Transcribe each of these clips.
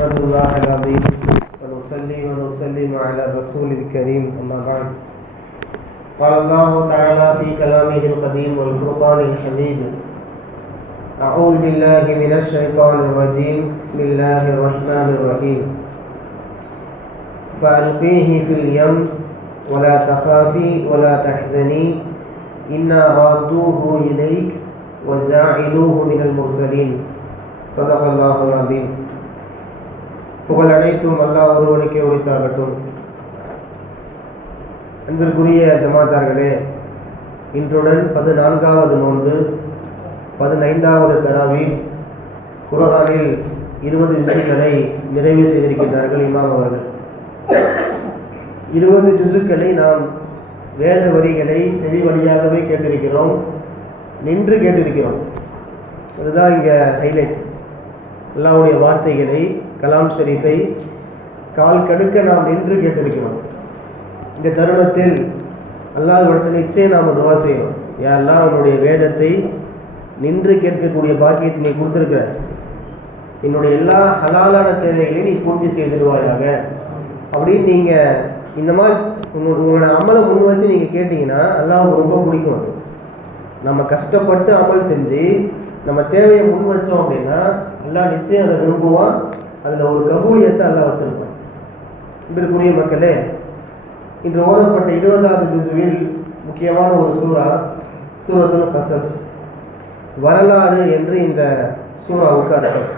نحمد الله العظيم ونصلي ونسلم على الرسول الكريم أما بعد. قال الله تعالى في كلامه القديم والفرقان الحميد: أعوذ بالله من الشيطان الرجيم. بسم الله الرحمن الرحيم. فألقيه في اليم ولا تخافي ولا تحزني إنا رادوه إليك وجاعلوه من المرسلين. صدق الله العظيم. புகழ் அனைத்தும் அல்லாஹ் ஒருவனுக்கே உரித்தாகட்டும். அன்பிற்குரிய ஜமாத்தார்களே, இன்றுடன் 14வது நோன்பு, 15வது தராவீஹ், குர்ஆனில் 20 ஜுசுக்களை நிறைவு செய்திருக்கின்றார்கள் இமாம் அவர்கள். 20 ஜுசுக்களை நாம் வேத வரிகளை செவி வழியாகவே கேட்டிருக்கிறோம், நின்று கேட்டிருக்கிறோம். அதுதான் இங்கே ஹைலைட். அல்லாஹ்வுடைய வார்த்தைகளை, கலாம் ஷரீஃபை கால் கடுக்க நாம் நின்று கேட்டிருக்கிறோம். இந்த தருணத்தில் அல்லாஹ்விடத்தில் நிச்சயம் நாம் துவா செய்யணும். யா அல்லாஹ், உன்னுடைய வேதத்தை நின்று கேட்கக்கூடிய பாக்கியத்தை நீ கொடுத்துருக்கிற, என்னுடைய எல்லா ஹலாலான தேவைகளையும் நீ பூர்த்தி செய்திருவாயாக அப்படின்னு நீங்கள் இந்த மாதிரி உங்களோட அமலை முன்வச்சு நீங்கள் கேட்டிங்கன்னா அல்லாஹ்வுக்கு ரொம்ப பிடிக்கும். அது நம்ம கஷ்டப்பட்டு அமல் செஞ்சு நம்ம தேவையை முன் வச்சோம் அப்படின்னா அல்லாஹ் நிச்சயம் அதை விரும்புவான். அதில் ஒரு கபூலியத்தை அல்லாஹ் வச்சிருப்பான். இதற்குரிய மக்களே, இன்று ஓதப்பட்ட 20வது ஜுசுவில் முக்கியமான ஒரு சூரா சூரத்துல் கஸஸ், வரலாறு என்று இந்த சூராவுக்கு அர்த்தம்.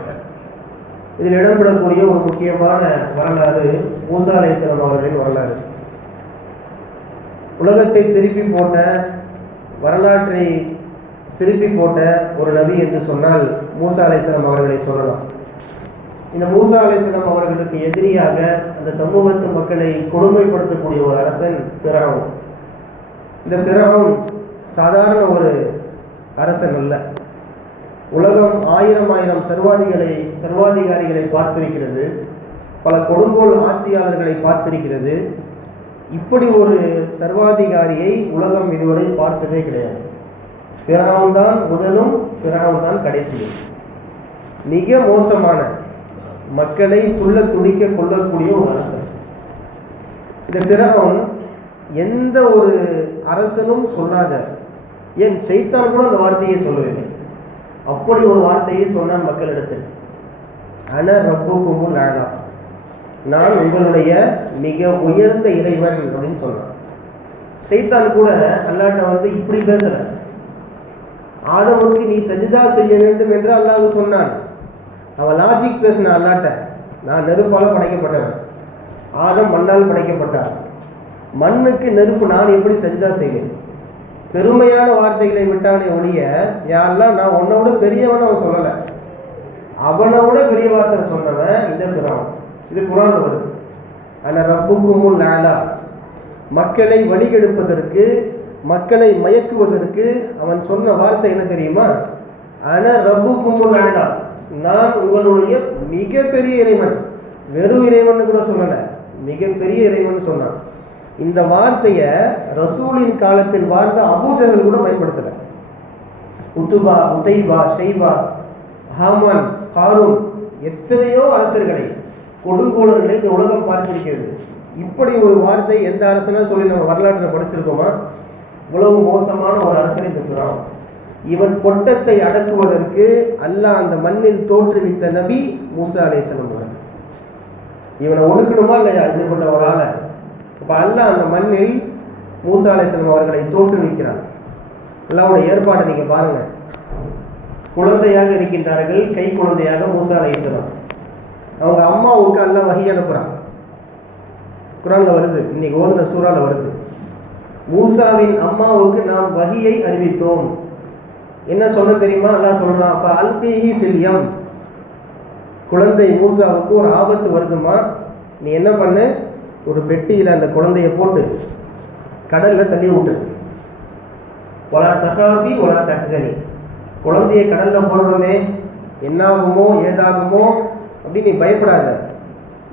இதில் இடம்பெறக்கூடிய ஒரு முக்கியமான வரலாறு மூசா அலைஹிஸ்ஸலாம் அவர்களின் வரலாறு. உலகத்தை திருப்பி போட்ட, வரலாற்றை திருப்பி போட்ட ஒரு நபி என்று சொன்னால் மூசா அலைஹிஸ்ஸலாம் அவர்களை சொல்லலாம். இந்த மூசா அலைஹிஸ்ஸலாம் அவர்களுக்கு எதிரியாக அந்த சமூகத்து மக்களை கொடுமைப்படுத்தக்கூடிய ஒரு அரசன் ஃபிரௌன். இந்த ஃபிரௌன் சாதாரண ஒரு அரசன் அல்ல. உலகம் ஆயிரம் சர்வாதிகாரிகளை பார்த்திருக்கிறது, பல கொடுங்கோல் ஆட்சியாளர்களை பார்த்திருக்கிறது. இப்படி ஒரு சர்வாதிகாரியை உலகம் இதுவரை பார்த்ததே கிடையாது. ஃபிரௌன் தான் முதலும், ஃபிரௌன் தான் கடைசியும். மிக மோசமான, மக்களை துள்ள துடிக்க கொள்ளக்கூடிய ஒரு அரசன். இந்த ஃபிரௌன் எந்த ஒரு அரசனும் சொல்லாத, ஏன் சைத்தான் கூட அந்த வார்த்தையை சொல்லவில்லை, அப்படி ஒரு வார்த்தையை சொன்னான் மக்களிடத்தில். அன ரப்புக்குமுல் அலா, நான் உங்களுடைய மிக உயர்ந்த இறைவன் அப்படின்னு சொன்னான். சைத்தான் கூட அல்லாஹ்ட்ட இப்படி பேசுற, ஆதமுக்கு நீ சஜிதா செய்ய வேண்டும் என்று அல்லாஹ் சொன்னான். அவன் லாஜிக் பேசினான் அல்லாஹ்ட்ட. நான் நெருப்பால் படைக்கப்பட்டவன், ஆதம் மண்ணால் படைக்கப்பட்டார், மண்ணுக்கு நெருப்பு நான் எப்படி சஜிதா செய்வேன்? பெருமையான வார்த்தைகளை விட்டானே ஒழிய, யாரெல்லாம் நான் உன்னை விட பெரியவன் அவன் சொல்லலை. அவனை விட பெரிய வார்த்தை சொன்னவன் இந்த ஃபிரௌன். இது குர்ஆன்ல வருது. அன ரப்புக்குமுல் அலா, மக்களை வழிகெடுப்பதற்கு, மக்களை மயக்குவதற்கு அவன் சொன்ன வார்த்தை என்ன தெரியுமா? அன ரப்புக்குமுல் அலா, நான் உங்களுடைய மிகப்பெரிய இறைவன். வெறும் இறைவன் கூட சொல்லலை, மிகப்பெரிய இறைவன் சொன்னான். இந்த வார்த்தையை ரசூலின் காலத்தில் வாழ்ந்த அபூஜஹல் கூட பயன்படுத்தல. உத்துபா, உதைபா, ஷைபா, ஹாமான், காரூன், எத்தனையோ அரசர்களை, கொடுங்கோலர்களை இந்த உலகம் பார்த்திருக்கிறது. இப்படி ஒரு வார்த்தை எந்த அரசனா சொல்லி நம்ம வரலாற்றில் படிச்சிருக்கோமா? இவ்வளவு மோசமான ஒரு அரசன் இந்த ஃபிரௌன். இவன் கொட்டத்தை அடக்குவதற்கு அல்லாஹ் அந்த மண்ணில் தோற்றுவித்த நபி மூசா அலைஹிஸ்ஸலாம் அவர்கள். இவனை ஒடுக்கணுமா இல்லையா இப்படிப்பட்ட ஒரு ஆளை? அப்போ அல்லாஹ் அந்த மண்ணில் மூசா அலைஹிஸ்ஸலாம் அவர்களை தோற்றுவிக்கிறான். அல்லாஹ்வுடைய ஏற்பாட்டை நீங்க பாருங்க. குழந்தையாக இருக்கின்றார்கள், கை குழந்தையாக மூசா அலைஹிஸ்ஸலாம். அவங்க அம்மாவுக்கு அல்லாஹ் வஹி அனுப்புறான். குர்ஆன்ல வருது, இன்னைக்கு ஓதுன சூறால வருது. மூசாவின் அம்மாவுக்கு நாம் வஹியை அறிவித்தோம். என்ன சொல்ல தெரியுமா? அல்லாஹ் சொல்றான், ஃபஅல்கீஹி ஃபில் யம், குழந்தை மூசாவுக்கு ஒரு ஆபத்து வருதுமா, நீ என்ன பண்ணு, ஒரு பெட்டியில் அந்த குழந்தைய போட்டு கடல்ல தள்ளி விட்டு. வலா தகாஃபி வலா தஹ்சனி, குழந்தைய கடல்ல போடுறோமே என்னாகுமோ ஏதாகுமோ அப்படி நீ பயப்படாத.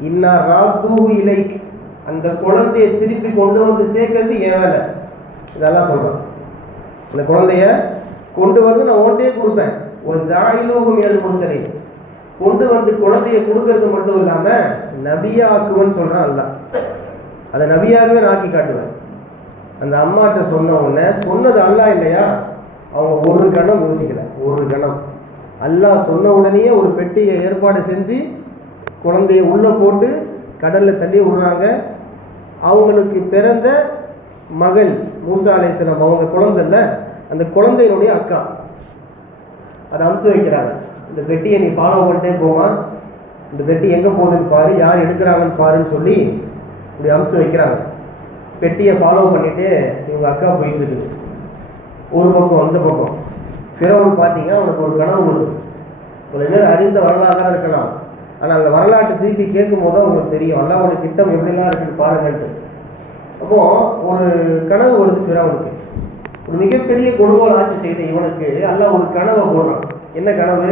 இன்னா ராத்தூஹு இலைக், அந்த குழந்தைய திருப்பி கொண்டு வந்து சேர்க்கறது என் வேலை. இதெல்லாம் சொல்றான். அந்த குழந்தைய கொண்டு வந்து நான் ஓட்டே கொடுப்பேன். ஒரு ஜாயிலூஹு மினல் முர்சலீன், கொண்டு வந்து குழந்தைய கொடுக்கறது மட்டும் இல்லாம நபியா ஆக்குவன்னு சொல்றான் அல்லாஹ். அதை நபியாகவே நான் ஆக்கி காட்டுவேன். அந்த அம்மாட்ட சொன்ன உடனே சொன்னது அல்லாஹ் இல்லையா, அவங்க ஒரு கணம் யோசிக்கல. ஒரு கணம் அல்லாஹ் சொன்ன உடனேயே ஒரு பெட்டியை ஏற்பாடு செஞ்சு குழந்தைய உள்ள போட்டு கடல்ல தள்ளி விடுறாங்க. அவங்களுக்கு பிறந்த மகள் மூசா அலைஹிஸ்ஸலாம், அவங்க குழந்தை இல்லை, அந்த குழந்தையினுடைய அக்கா, அதை அமுச்சு வைக்கிறாங்க. இந்த பெட்டியை நீ ஃபாலோ பண்ணிட்டே போமா, இந்த பெட்டி எங்கே போகுதுன்னு பாரு, யார் எடுக்கிறாங்கன்னு பாருன்னு சொல்லி இப்படி அமுச்சு வைக்கிறாங்க. பெட்டியை ஃபாலோ பண்ணிட்டு இவங்க அக்கா போயிட்டு இருக்குது. ஒரு பக்கம் அந்த பக்கம் ஃபிரௌன் பார்த்தீங்க, அவனுக்கு ஒரு கனவு வருது. ஒரு பேர் அறிந்த வரலாறாக இருக்கலாம், ஆனால் அந்த வரலாற்றை திருப்பி கேட்கும் போது அவங்களுக்கு தெரியும் அல்லாஹ்வுடைய திட்டம் எப்படிலாம் இருக்குன்னு பாருங்கன்ட்டு. அப்போ ஒரு கனவு வருது ஃபிரௌனுக்கு. ஒரு மிகப்பெரிய கொடுங்கோல் ஆட்சி செய்த இவனுக்கு அல்லாஹ் ஒரு கனவை போடுறான். என்ன கனவு?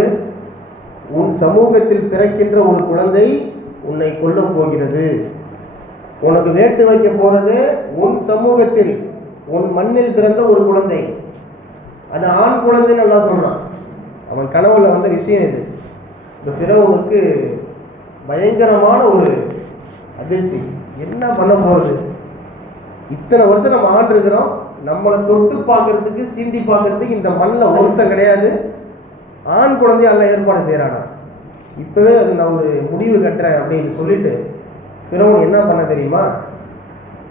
உன் சமூகத்தில் பிறக்கின்ற ஒரு குழந்தை உன்னை கொல்ல போகிறது, உனக்கு வேட்டு வைக்க போறது உன் சமூகத்தில் உன் மண்ணில் பிறந்த ஒரு குழந்தை, அது ஆண் குழந்தைன்னு நல்லா சொல்றான். அவன் கனவுல வந்த விஷயம் இது. இந்த ஃபிரௌனுக்கு பயங்கரமான ஒரு அதிர்ச்சி. என்ன பண்ண போறது? இத்தனை வருஷம் நம்ம ஆண்டிருக்கிறோம், நம்மளை தொட்டு பார்க்கறதுக்கு சீண்டி பார்க்கறதுக்கு இந்த மண்ணில் ஒருத்தன் கிடையாது, ஆண் குழந்தைய எல்லாம் ஏற்பாடு செய்கிறானா, இப்பவே அது நான் ஒரு முடிவு கட்டுறேன் அப்படின்னு சொல்லிட்டு ஃபிரௌன் என்ன பண்ண தெரியுமா?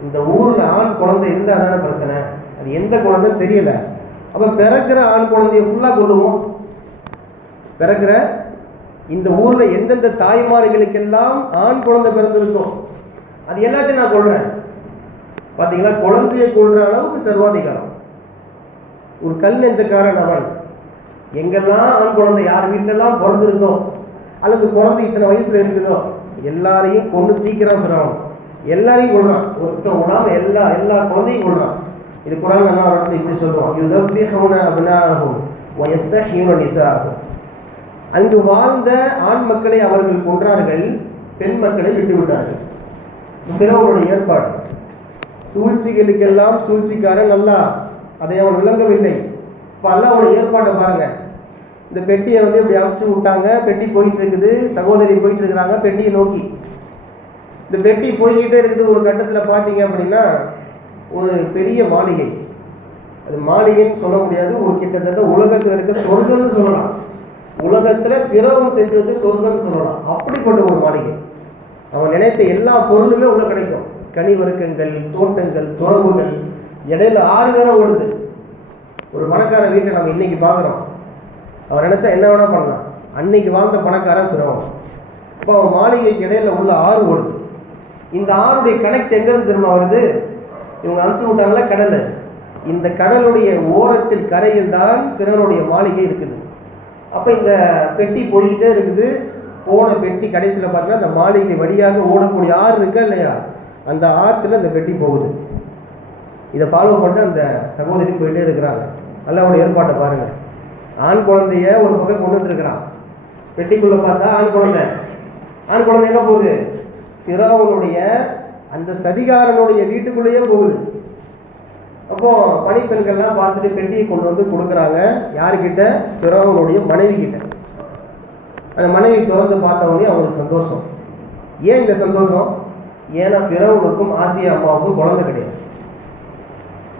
இந்த ஊர்ல ஆண் குழந்தை இருந்தால் தானே பிரச்சனை, அது எந்த குழந்தைன்னு தெரியல. அப்ப பிறக்கிற ஆண் குழந்தைய ஃபுல்லா கொள்ளுவோம். பிறக்கிற இந்த ஊர்ல எந்தெந்த தாய்மார்களுக்கெல்லாம் ஆண் குழந்தை பிறந்திருக்கும் அது எல்லாத்தையும் நான் கொள்றேன். பாத்தீங்களா, குழந்தைய கொள்ற அளவுக்கு சர்வாதிகாரம். ஒரு கல் நெஞ்சக்காரன் அவன். எங்கெல்லாம் ஆண் குழந்தை யார் வீட்டிலெல்லாம் பிறந்திருக்கோ அல்லது குழந்தை இத்தனை வயசுல இருக்குதோ எல்லாரையும் கொண்டு தீக்கிறான் ஃபிரௌன். எல்லாரையும் கொள்றான், ஒருத்தன் விடாம எல்லா குழந்தையும் கொள்றான். இது குர்ஆன் அல்லாஹ் வந்து இப்படி சொல்லுவான், யுதப்பிஹூன அப்னாஹும் வயஸ்தஹீன நிசாஹும். அங்கு வாழ்ந்த ஆண் மக்களை அவர்கள் கொன்றார்கள், பெண் மக்களை விட்டு விட்டார்கள். ஃபிரௌனுடைய ஏற்பாடு. சூழ்ச்சிகளுக்கெல்லாம் சூழ்ச்சிக்காரன் அல்லாஹ், அதை அவன் விளங்கவில்லை. இப்போ அல்லாஹ்வுடைய ஏற்பாட்டை பாருங்க. இந்த பெட்டியை வந்து இப்படி அமுச்சு விட்டாங்க, பெட்டி போயிட்டு இருக்குது, சகோதரி போயிட்டு இருக்கிறாங்க பெட்டியை நோக்கி. இந்த பெட்டி போய்கிட்டே இருக்குது. ஒரு கட்டத்தில் பார்த்தீங்க அப்படின்னா ஒரு பெரிய மாளிகை, அது மாளிகைன்னு சொல்ல முடியாது, ஒரு கிட்டத்தட்ட உலகத்தில் இருக்க சொர்க்கம்னு சொல்லலாம். உலகத்தில் பிறவும் செஞ்சு வச்சு சொர்க்கம்னு சொல்லலாம். அப்படிப்பட்ட ஒரு மாளிகை. அவன் நினைத்த எல்லா பொருளுமே உள்ள கிடைக்கும். கனிவருக்கங்கள், தோட்டங்கள், துறவுகள், இடையில 6 வேற ஓடுது. ஒரு பணக்கார வீட்டை நம்ம இன்னைக்கு பார்க்குறோம், அவன் நினைச்சா என்ன வேணா பண்ணலாம். அன்னைக்கு வாழ்ந்த பணக்காரன் ஃபிரௌன். இப்போ அவன் மாளிகைக்கு இடையில உள்ள 6 ஓடுது. இந்த 6உடைய கனெக்ட் எங்கேருந்து திரும்ப வருது? இவங்க அனுப்பிச்சு விட்டாங்களா கடல், இந்த கடலுடைய ஓரத்தில் கரையில் தான் ஃபிரௌனுடைய மாளிகை இருக்குது. அப்போ இந்த பெட்டி போய்கிட்டே இருக்குது. போன பெட்டி கடைசியில் பார்த்தீங்கன்னா அந்த மாளிகை வழியாக ஓடக்கூடிய ஆறு இருக்கா இல்லையா, அந்த ஆற்றுல அந்த பெட்டி போகுது. இதை ஃபாலோ பண்ணிட்டு அந்த சகோதரி போயிட்டே இருக்கிறாங்க. அல்லாஹ்வுடைய ஏற்பாட்டை பாருங்கள். ஆண் குழந்தைய ஒரு பக்கம் கொண்டுட்டு இருக்கிறான், பெட்டிக்குள்ளே பார்த்தா ஆண் குழந்தை எங்கே போகுது? ஃபிரௌனுடைய அந்த சதிகாரனுடைய வீட்டுக்குள்ளேயே போகுது. அப்போ பணிப்பெண்கள்லாம் பார்த்துட்டு பெட்டியை கொண்டு வந்து கொடுக்குறாங்க. யாருக்கிட்ட? ஃபிரௌனுடைய மனைவி கிட்ட. அந்த மனைவி திறந்து பார்த்தவொடனே அவங்களுக்கு சந்தோஷம். ஏன் இந்த சந்தோஷம்? ஏன்னா ஃபிரௌனுக்கும் ஆசியா அம்மாவுக்கும் குழந்தை கிடையாது,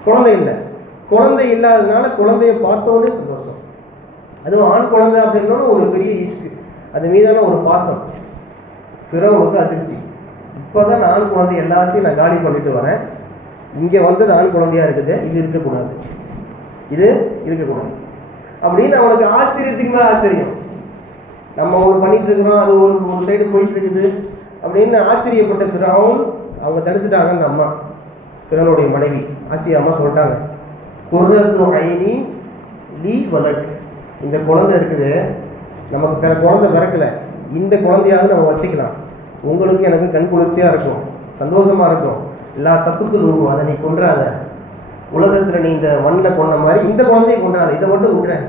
குழந்தை இல்லை. குழந்தை இல்லாததுனால குழந்தைய பார்த்தோன்னே சந்தோஷம். அதுவும் ஆண் குழந்தை அப்படின்னா ஒரு பெரிய இஷ்கு, அது மீதான ஒரு பாசம். ஃபிரௌனுக்கு அதிர்ச்சி. இப்போதான் ஆண் குழந்தை எல்லாத்தையும் நான் காலி பண்ணிட்டு வரேன், இங்கே வந்தது ஆண் குழந்தையா இருக்குது, இது இருக்கக்கூடாது, இது இருக்கக்கூடாது அப்படின்னு அவனுக்கு ஆச்சரியத்துக்கு மேலே ஆச்சரியம். நம்ம ஒரு பண்ணிட்டு இருக்கிறோம், அது ஒரு சைடு போயிட்டு இருக்குது அப்படின்னு ஆச்சரியப்பட்ட ஃபிரௌன் அவங்க தடுத்துட்டாங்க. அந்த அம்மா, ஃபிரௌனுடைய மனைவி ஆசியா அம்மா சொல்லிட்டாங்க, குர்ரத்து ஐனி லீ வலக், இந்த குழந்தை இருக்குது, நமக்கு குழந்தை பிறக்கலை, இந்த குழந்தையாவது நம்ம வச்சுக்கலாம், உங்களுக்கு எனக்கு கண் குளிர்ச்சியாக இருக்கும், சந்தோஷமாக இருக்கும், எல்லா தப்புக்கு நூறுவோம், அதை நீ கொன்றாத, உலகத்தில் நீ இந்த மண்ணில் கொண்ட மாதிரி இந்த குழந்தையை கொன்றாத, இதை மட்டும் விட்டுறேன்,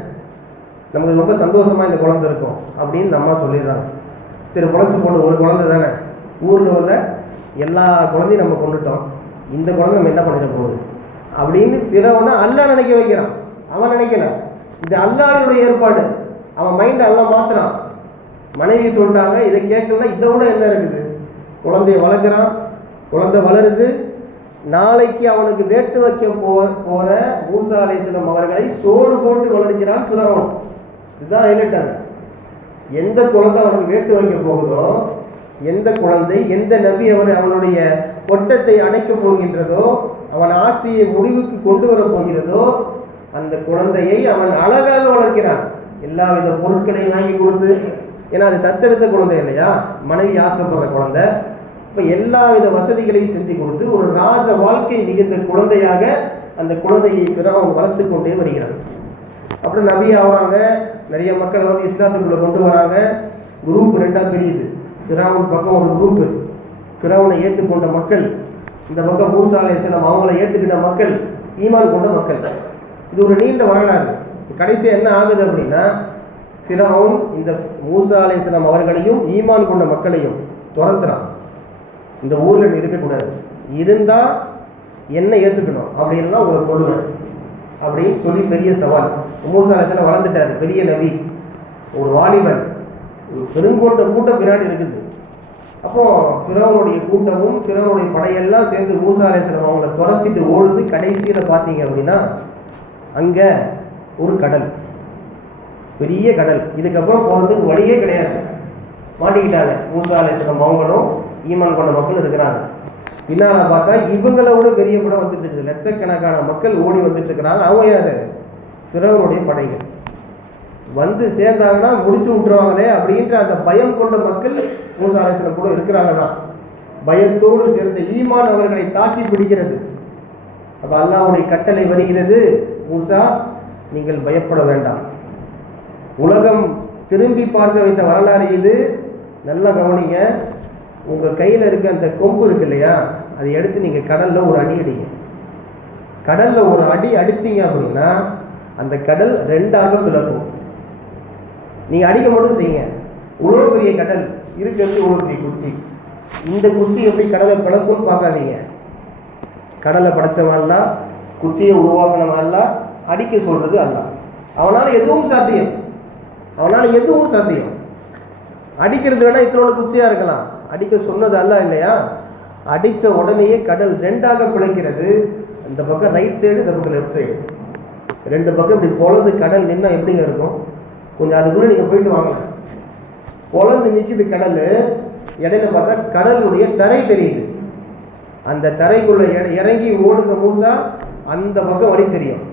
நமக்கு ரொம்ப சந்தோஷமாக இந்த குழந்தை இருக்கும் அப்படின்னு இந்த அம்மா சொல்லிடுறாங்க. சரி குழந்தை போட்டு, ஒரு குழந்தை தானே, ஊரில் உள்ள எல்லா குழந்தையும் நம்ம கொண்டுட்டோம், இந்த குழந்தை நம்ம என்ன பண்ணிட போகுது அப்படின்னு ஃபிரௌனை அல்லாஹ் நினைக்க வைக்கிறான். அவன் நினைக்கல, இது அல்லாஹ்வுடைய ஏற்பாடு. அவன் மைண்டை எல்லாம் மாத்துறான். மனைவி சொல்லிட்டாங்க, இதை கேட்கலாம், இதை விட என்ன இருக்குது? குழந்தைய வளர்க்குறான், குழந்தை வளருது, நாளைக்கு அவனுக்கு வேட்டு வைக்க போற மூசா அலைஹிஸ்ஸலாம் அவர்களை சோறு போட்டு வளர்க்கிறான் ஃபிரௌன். இதுதான் ஹைலைட்டாங்க. எந்த குழந்தை அவனுக்கு வேட்டு வைக்க போகுதோ, எந்த குழந்தை, எந்த நபி அவனுடைய கொட்டத்தை அடைக்கப் போகின்றதோ, அவன் ஆட்சியை முடிவுக்கு கொண்டு வர போகிறதோ, அந்த குழந்தையை அவன் அழகாக வளர்க்கிறான். எல்லா வித பொருட்களையும் வாங்கி கொடுத்து, ஏன்னா அது தத்தெடுத்த குழந்தை இல்லையா, மனைவி ஆசைப்படுற குழந்தை. இப்போ எல்லா வித வசதிகளையும் செஞ்சு கொடுத்து ஒரு ராஜ வாழ்க்கை மிகுந்த குழந்தையாக அந்த குழந்தையை ஃபிரௌன் வளர்த்து கொண்டே வருகிறான். அப்புறம் நபி ஆகிறாங்க, நிறைய மக்களை வந்து இஸ்லாத்துக்குள்ளே கொண்டு வராங்க. குரூப் ரெண்டாக பிரியுது. ஃபிரௌன் பக்கம் ஒரு குரூப்பு, ஃபிரௌனை ஏற்றுக்கொண்ட மக்கள், இந்த பக்கம் மூசா அலைஹிஸ்ஸலாம் அவங்கள ஏற்றுக்கிட்ட மக்கள், ஈமான் கொண்ட மக்கள். இது ஒரு நீண்ட வரலாறு. கடைசியாக என்ன ஆகுது அப்படின்னா, ஃபிரௌன் இந்த மூசா அலைஹிஸ்ஸலாம் அவர்களையும் ஈமான் கொண்ட மக்களையும் துரத்துறான். இந்த ஊரில் இருக்கக்கூடாது, இருந்தால் என்ன ஏற்றுக்கணும், அப்படின்லாம் உங்களுக்கு கொள்ளுவேன் அப்படின்னு சொல்லி பெரிய சவால். மூசா அலைஹிஸ்ஸலாம் வளர்ந்துட்டார், பெரிய நபி, ஒரு வாலிபன், ஒரு பெருங்கொண்ட கூட்டம் பின்னாடி இருக்குது. அப்போ ஃபிரௌனுடைய கூட்டமும் ஃபிரௌனுடைய படையெல்லாம் சேர்ந்து மூசா அலைஹிஸ்ஸலாம் அவங்கள துரத்திட்டு ஓடுது. கடைசியில் பார்த்தீங்க அப்படின்னா அங்கே ஒரு கடல், பெரிய கடல். இதுக்கப்புறம் போகிறதுக்கு வழியே கிடையாது, மாட்டிக்கிட்டாங்க. மூசா அலைஹிஸ்ஸலாம் அவங்களும் ஈமான் கொண்ட மக்கள் இருக்கிறாங்க. பின்னால் பார்த்தா இவங்களை விட பெரிய படம் வந்துட்டு இருக்குது, லட்சக்கணக்கான மக்கள் ஓடி வந்துட்டு இருக்கிறாங்க. அவங்க யார்? ஃபிரௌனுடைய படைகள். வந்து சேர்ந்தாங்கன்னா முடிச்சு விட்டுருவாங்களே அப்படின்ற அந்த பயம் கொண்ட மக்கள் மூசா அலைஹிஸ்ஸலாம் கூட இருக்கிறாங்க தான். பயத்தோடு சேர்ந்த ஈமான் அவர்களை தாக்கி பிடிக்கிறது. அப்போ அல்லாஹ்வுடைய கட்டளை வருகிறது, மூசா நீங்கள் பயப்பட வேண்டாம். உலகம் திரும்பி பார்க்க வைத்த வரலாறு இது. நல்லா கவனிங்க. உங்கள் கையில் இருக்க அந்த கொம்பு இருக்கு இல்லையா, அதை எடுத்து நீங்கள் கடலில் ஒரு அடி அடிங்க. கடலில் ஒரு அடி அடிச்சிங்க அப்படின்னா அந்த கடல் ரெண்டாக பிளக்கும். நீங்கள் அடிக்க மட்டும் செய்யுங்க. இவ்வளோ பெரிய கடல் இருக்கிறது, இவ்வளோ பெரிய குச்சி. இந்த குச்சி எப்படி கடலை பிளக்கும்னு பார்க்காதீங்க. கடலை படைச்சவன்லாம், குச்சியை உருவாக்கினவன்லாம், அடிக்க சொல்கிறது அல்ல. அவனால் எதுவும் சாத்தியம், அவனால் எதுவும் சாத்தியம். அடிக்கிறது வேணால் இத்தனோட குச்சியாக இருக்கலாம், அடிக்க சொன்னது அல்ல இல்லையா. அடித்த உடனேயே கடல் ரெண்டாக பிழைக்கிறது. இந்த பக்கம் ரைட் சைடு, இந்த பக்கம் லெஃப்ட் சைடு, ரெண்டு பக்கம் இப்படி பொழுது கடல் நின்னா எப்படிங்க இருக்கும்? கொஞ்சம் அதுக்குள்ளே நீங்கள் போயிட்டு வாங்க. பொழந்து நிற்கிது கடல். இடையில பார்த்தா கடலுடைய தரை தெரியுது. அந்த தரைக்குள்ளே இறங்கி ஓடுங்க மூசா, அந்த பக்கம் வழி தெரியும்.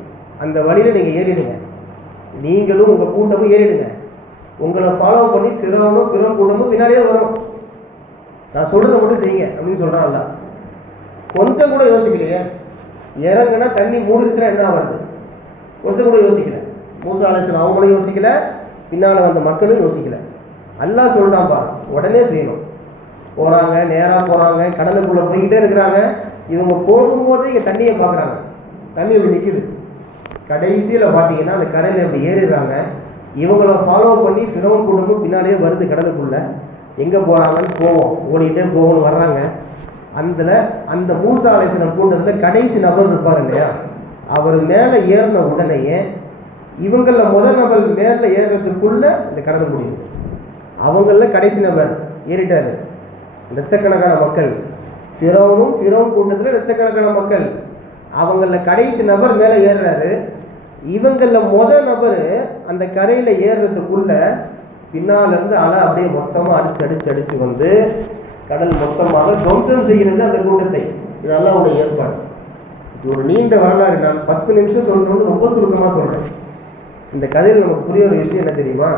அந்த வழியில் நீங்கள் ஏறிடுங்க, நீங்களும் உங்கள் கூட்டமும் ஏறிடுங்க. உங்களை ஃபாலோ பண்ணி ஃபிரௌனும் ஃபிரௌன் கூட்டமும் பின்னாடியே வரும். நான் சொல்கிறத மட்டும் செய்யுங்க அப்படின்னு சொல்கிறான் அல்ல. கொஞ்சம் கூட யோசிக்கலையே. இறங்குனா தண்ணி மூடிச்சுன்னா என்ன வருது, கொஞ்சம் கூட யோசிக்கல. மூசா அலைஹிஸ்ஸலாம் அவங்களும் யோசிக்கல, பின்னால் வந்த மக்களும் யோசிக்கல. அல்லாஹ் சொல்கிறான்ப்பா, உடனே செய்யணும். போகிறாங்க, நேராக போகிறாங்க, கடலுக்குள்ளே போய்கிட்டே இருக்கிறாங்க. இவங்க போகும்போதே இங்கே தண்ணியை பார்க்குறாங்க, தண்ணி இப்படி நிற்குது. கடைசியில் பார்த்தீங்கன்னா அந்த கரையில் இப்படி ஏறிடுறாங்க. இவங்கள ஃபாலோ பண்ணி ஃபிரௌன் கூட்டமும் பின்னாலேயே வருது கடலுக்குள்ளே. எங்கே போகிறாங்கன்னு போவோம், ஓடிக்கிட்டே போகணும்னு வர்றாங்க. அந்த மூசா அலைஹிஸ்ஸலாம் கூட்டத்தில் கடைசி நபர் இருப்பார் இல்லையா, அவர் மேலே ஏறின உடனேயே இவங்களில் முதல் நபர் மேலே ஏறுறதுக்குள்ளே இந்த கடல் முடியுது. அவங்களில் கடைசி நபர் ஏறிட்டார். லட்சக்கணக்கான மக்கள், ஃபிரௌனும் ஃபிரௌன் கூட்டத்தில் லட்சக்கணக்கான மக்கள். அவங்களில் கடைசி நபர் மேலே ஏறுறாரு. இவங்களில் முதல் நபர் அந்த கரையில் ஏறுறதுக்குள்ள பின்னாலேருந்து அலை அப்படியே மொத்தமாக அடிச்சு வந்து கடல் மொத்தமாக துவம்சம் செய்கிறது அந்த கூட்டத்தை. இதெல்லாம் உடைய ஏற்பாடு. இது ஒரு நீண்ட வரலாறு. நான் 10 நிமிஷம் சொல்லணும்னு ரொம்ப சுருக்கமாக சொல்கிறேன். இந்த கதையில் நமக்கு புரிய ஒரு விஷயம் என்ன தெரியுமா?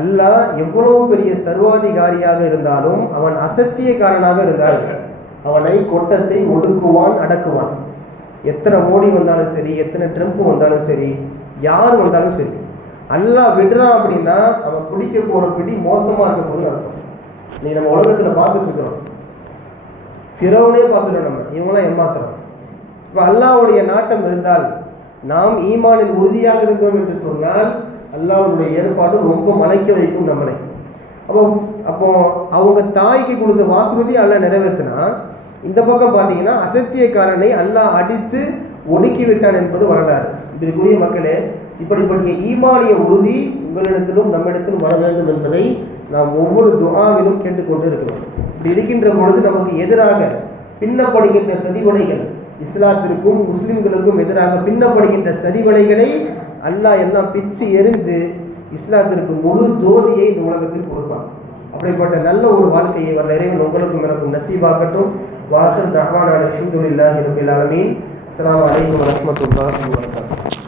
அல்லாஹ் எவ்வளவு பெரிய சர்வாதிகாரியாக இருந்தாலும் அவன் அசத்தியக்காரனாக இருந்தால் அவனை கொட்டத்தை ஒடுக்குவான், அடக்குவான். எத்தனை மோடி வந்தாலும் சரி, எத்தனை ட்ரம்ப் வந்தாலும் சரி, யார் வந்தாலும் சரி, அல்லாஹ் விடுறான் அப்படின்னா அவன் பிடிக்க போகிற பிடி மோசமாக இருக்க போது அர்த்தம். நீ நம்ம உலகத்தில் பார்த்துட்டு இருக்கிறோம், ஃபிரௌனே பார்த்துட்டோம், நம்ம இவங்களாம் ஏமாத்துறோம். இப்போ அல்லாஹ்வுடைய நாட்டம் இருந்தால், நாம் ஈமானில் உறுதியாக இருந்தோம் என்று சொன்னால் அல்லாஹ்வுடைய ஏற்பாடு ரொம்ப மலைக்க வைக்கும் நம்மளை. அப்போ அவங்க தாய்க்கு கொடுத்த வாக்குறுதி அல்லாஹ் நிறைவேற்றினா, இந்த பக்கம் பார்த்தீங்கன்னா அசத்தியக்காரனை அல்லாஹ் அடித்து ஒடுக்கி விட்டான் என்பது வரலாறு. இதற்குரிய மக்களே, இப்படிப்பட்ட ஈமானிய உறுதி உங்களிடத்திலும் நம்மிடத்திலும் வர வேண்டும் என்பதை நாம் ஒவ்வொரு துஆவிலும் கேட்டுக்கொண்டு இருக்கிறோம். இப்படி இருக்கின்ற பொழுது நமக்கு எதிராக பின்னப்படுகின்ற சதிவலைகள், இஸ்லாத்திற்கும் முஸ்லிம்களுக்கும் எதிராக பின்னப்படுகின்ற சதிவலைகளை அல்லாஹ் எல்லாம் பிச்சு எரிஞ்சு இஸ்லாத்திற்கு முழு ஜோதியை இந்த உலகத்தில் கொடுப்பான். அப்படிப்பட்ட நல்ல ஒரு வாழ்க்கையை வல்ல இறைவன் உங்களுக்கும் எனக்கும் நசீபாக்கட்டும். வாஹிர் தஅவானா அல்ஹம்துலில்லாஹி ரப்பில் ஆலமீன். அஸ்ஸலாமு அலைக்கும் வரஹ்மத்துல்லாஹி வபரகாத்துஹு.